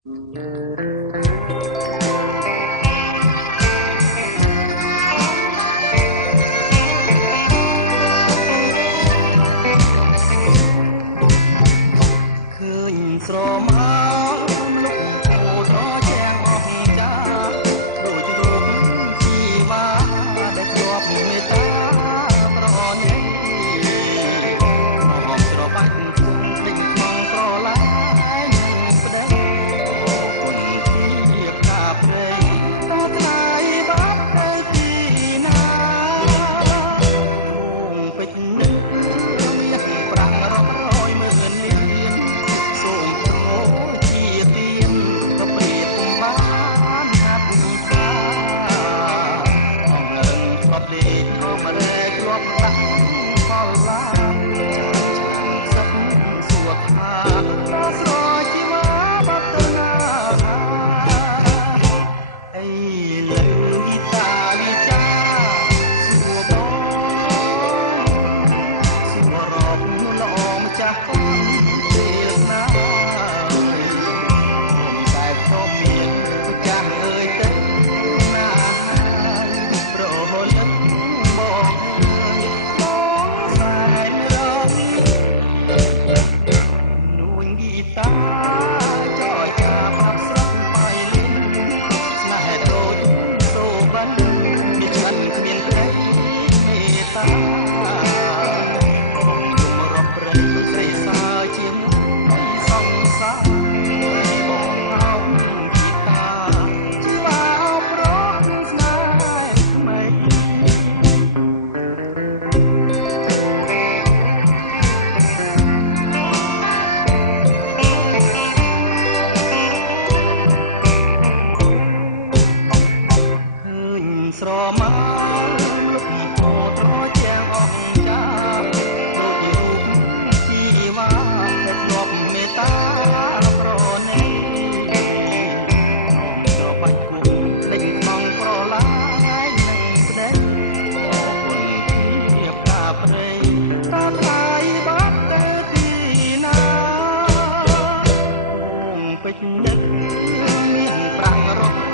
ស្រមាលុកអូត្រជាងអស់ចាដូចរូបជីវ៉ាដែលជាប់មេត្តាប្រញ៉ៃមកស្របាច់គុំដេញក្នុងប្រឡាយនឹងប្តីគុណជាកាព្រៃតថ្លៃបាត់ទៅទីណាងពេជ្រនេះមានប្រាំងរាប់រយម៉ឺនលានលេខអមរែកលប់ដាក់ផលឡាសាប់សួរថាដល់ស្រជីវ៉ាបាត់ទៅណាអីលើវិតាវិចាសួរបងសួររកល្អម្ចាស់កូនពេលណាតែខំមានម្ចាស់អើយទៅណាប្រហលតាចោចាប់អាប់ស្រស់បាយលិនស្នេហ៍ដូចសូបានមានฉันគ្មានក្តីមេត្តាបងយំរំព្រៃដូចស្រីសើជាងសង្សារបងហៅពីតាជីវ៉ាប្រោះស្នេហ៍ថ្មីស្រមាលុកអូត្រជាងអស់ចាដូចរូបជីវ៉ាដែលធ្លាប់មេត្តាប្រណីស្របាច់គុំលេចក្នុងប្រឡាយនឹងស្ដេចអរគុណជាកាព្រៃតថ្លៃបាត់ទៅទីណាងពេជ្រនឹកមានប្រាំងរត់